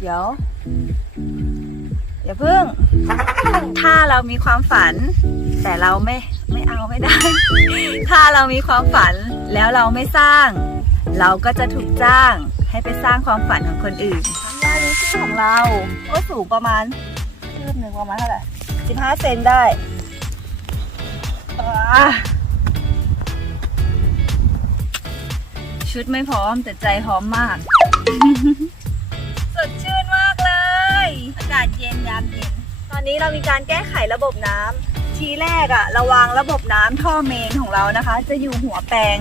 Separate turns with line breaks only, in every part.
เดี๋ยว อย่าเพิ่ง ถ้าเรามีความฝัน แต่เราไม่ไม่เอาไม่ได้ ถ้าเรามีความฝันแล้วเราไม่สร้าง เราก็จะถูกจ้างให้ไปสร้างความฝันของคนอื่นยาลิซี่ของเราก็สูงประมาณคืบหนึ่งประมาณเท่าไหร่สิบห้าเซนได้ชุดไม่พร้อมแต่ใจพร้อมมาก สดชื่นมากเลย อากาศเย็นยามเย็น ตอนนี้เรามีการแก้ไขระบบน้ำทีแรกอะระวางระบบน้ำท่อเมนของเรานะคะ จะอยู่หัวแปลง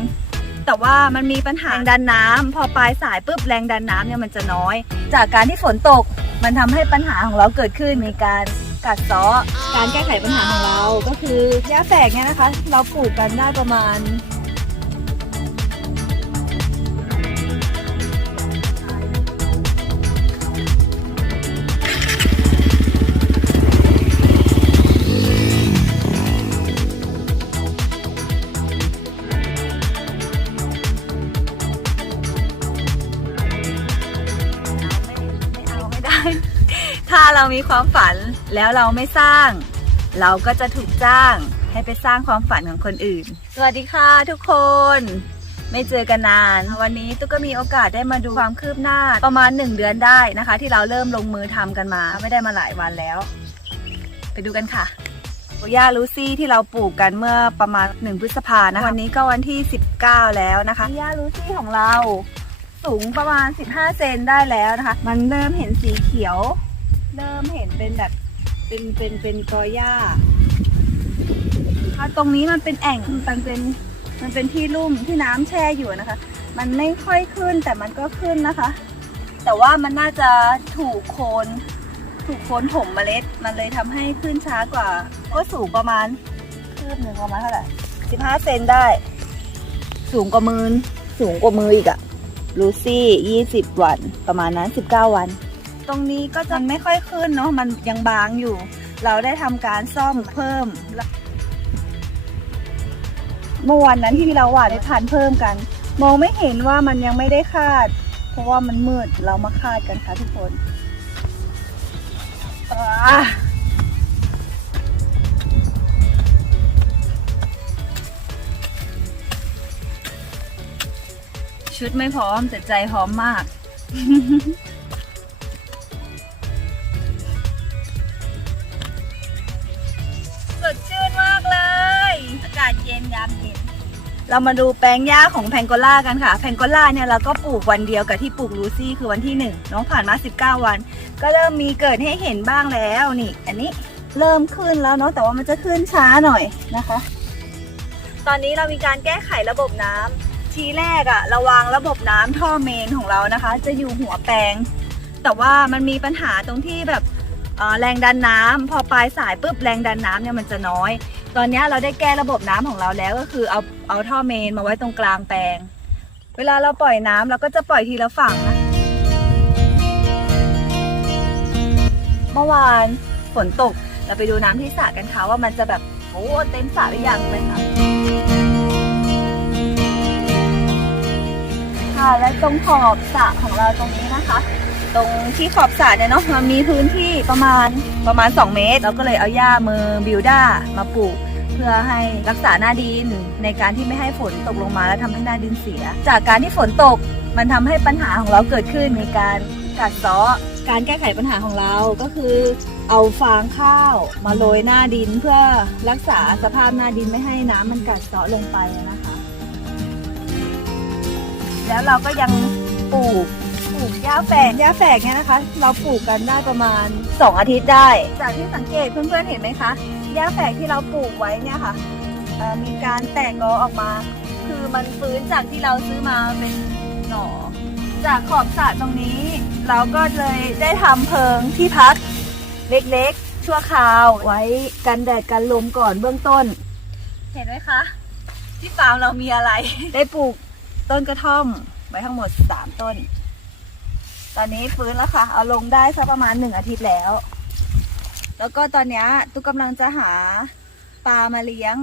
แต่ว่ามันมีปัญหาแรงดันน้ำพอปลายสายปุ๊บแรงดันน้ำเนี่ยมันจะน้อย จากการที่ฝนตกมันทำให้ปัญหาของเราเกิดขึ้นมีการกัดเซาะการแก้ไขปัญหาของเราก็คือหญ้าแฝกเนี่ยนะคะ เราปลูกกันได้ประมาณ ถ้าเรามีความฝันแล้วเราไม่สร้าง เราก็จะถูกจ้างให้ไปสร้างความฝันของคนอื่น สวัสดีค่ะทุกคน ไม่เจอกันนาน วันนี้ตุ๊กก็มีโอกาสได้มาดูความคืบหน้าประมาณ 1 เดือนได้นะคะ ที่เราเริ่มลงมือทำกันมา ไม่ได้มาหลายวันแล้ว ไปดูกันค่ะโบย่าลูซี่ที่เราปลูกกันเมื่อประมาณ 1 พฤษภานะคะวันนี้ก็วันที่ 19 แล้วนะคะย่าลูซี่ของเรา สูงประมาณ 15 เซนได้แล้วนะคะ มันเริ่มเห็นสีเขียว เริ่มเห็นเป็นแบบเป็นเป็นเป็นกอหญ้าค่ะตรงนี้มันเป็นแอ่งมันเป็นมันเป็นที่ลุ่มที่น้ำแช่อยู่นะคะ มันไม่ค่อยขึ้นแต่มันก็ขึ้นนะคะ แต่ว่ามันน่าจะถูกโคนถูกโคนถมเมล็ด มันเลยทำให้ขึ้นช้ากว่า ก็สูงประมาณคืบหนึ่งประมาณเท่าไหร่สิบห้าเซนได้ สูงกว่ามือสูงกว่ามืออีกอะ ลูซี่ 20 วัน ประมาณนั้น 19 วัน ตรงนี้ก็จะไม่ค่อยขึ้นเนาะ มันยังบางอยู่ เราได้ทำการซ่อมเพิ่ม เมื่อวันนั้นที่เราหวานได้ทานเพิ่มกัน มองไม่เห็นว่ามันยังไม่ได้คาด เพราะว่ามันมืด เรามาคาดกันค่ะทุกคน ชุดไม่พร้อมแต่ใจพร้อมมาก สดชื่นมากเลย อากาศเย็นยามเย็น เรามาดูแปลงหญ้าของแพงโกล่ากันค่ะ แพงโกล่าเนี่ยเราก็ปลูกวันเดียวกับที่ปลูกลูซี่คือวันที่หนึ่งน้องผ่านมา 19 วัน ก็เริ่มมีเกิดให้เห็นบ้างแล้วนี่ อันนี้เริ่มขึ้นแล้วเนาะแต่ว่ามันจะขึ้นช้าหน่อยนะคะ ตอนนี้เรามีการแก้ไขระบบน้ำ ทีแรกอะระวางระบบน้ำท่อเมนของเรานะคะ จะอยู่หัวแปลง แต่ว่ามันมีปัญหาตรงที่แบบเอ่อแรงดันน้ำพอปลายสายปุ๊บแรงดันน้ำเนี่ยมันจะน้อย ตอนนี้เราได้แก้ระบบน้ำของเราแล้วก็คือเอาเอาท่อเมนมาไว้ตรงกลางแปลง เวลาเราปล่อยน้ำเราก็จะปล่อยทีละฝั่งนะ เมื่อวานฝนตกเราไปดูน้ำที่สระกันค่ะว่ามันจะแบบโอ้เต็มสระหรือยังไหมคะ ค่ะ และตรงขอบสระของเราตรงนี้นะคะ ตรงที่ขอบสระเนี่ยเนาะมันมีพื้นที่ประมาณประมาณ 2 เมตร เราก็เลยเอาหญ้ามือบิวด้ามาปลูกเพื่อให้รักษาหน้าดินในการที่ไม่ให้ฝนตกลงมาแล้วทำให้หน้าดินเสีย จากการที่ฝนตกมันทำให้ปัญหาของเราเกิดขึ้นในการกัดเซาะการแก้ไขปัญหาของเราก็คือ เอาฟางข้าวมาโรยหน้าดินเพื่อรักษาสภาพหน้าดินไม่ให้น้ำมันกัดเซาะลงไปนะคะ แล้วเราก็ยังปลูกปลูกหญ้าแฝกหญ้าแฝกเนี่ยนะคะ เราปลูกกันได้ประมาณ 2 อาทิตย์ได้ จากที่สังเกตเพื่อนๆเห็นไหมคะหญ้าแฝกที่เราปลูกไว้เนี่ยค่ะเอ่อมีการแตกกอออกมา คือมันฟื้นจากที่เราซื้อมาเป็นหน่อ จากขอบสระตรงนี้ เราก็เลยได้ทำเพิงที่พักเล็กๆ ชั่วคราวไว้กันแดดกันลมก่อนเบื้องต้น เห็นไหมคะ ที่ฟาร์มเรามีอะไร ได้ปลูก ต้นกระท่อมไว้ทั้งหมด3ต้น ตอนนี้ฟื้นแล้วค่ะ เอาลงได้สักประมาณหนึ่งอาทิตย์แล้ว แล้วก็ตอนนี้ตุ๊กกำลังจะหาปลามาเลี้ยง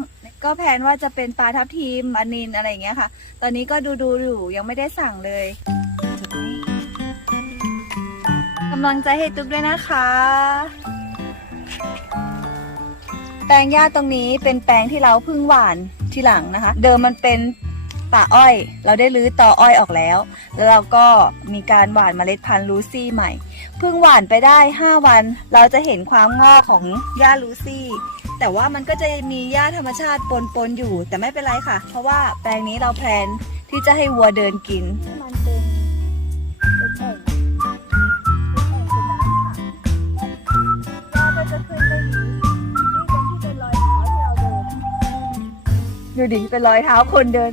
ก็แผนว่าจะเป็นปลาทับทิมอานินอะไรอย่างเงี้ยค่ะ ตอนนี้ก็ดูดูๆอยู่ยังไม่ได้สั่งเลยกำลังใจให้ตุ๊กด้วยนะคะ แปลงหญ้าตรงนี้เป็นแปลงที่เราเพิ่งหว่านทีหลังนะคะ เดิมมันเป็น ป่าอ้อย เราได้รื้อตออ้อยออกแล้ว แล้วเราก็มีการหว่านเมล็ดพันธุ์ลูซี่ใหม่ เพิ่งหว่านไปได้ 5 วัน เราจะเห็นความงอกของหญ้าลูซี่ แต่ว่ามันก็จะมีหญ้าธรรมชาติปนๆอยู่ แต่ไม่เป็นไรค่ะ เพราะว่าแปลงนี้เราแพลนที่จะให้วัวเดินกินมันเป็นเป็นแอ่งเป็นน้ำค่ะก็จะขึ้นได้ดีนี่เป็นที่เป็นรอยเท้าที่เราเดินดูดิเป็นรอยเท้าคนเดิน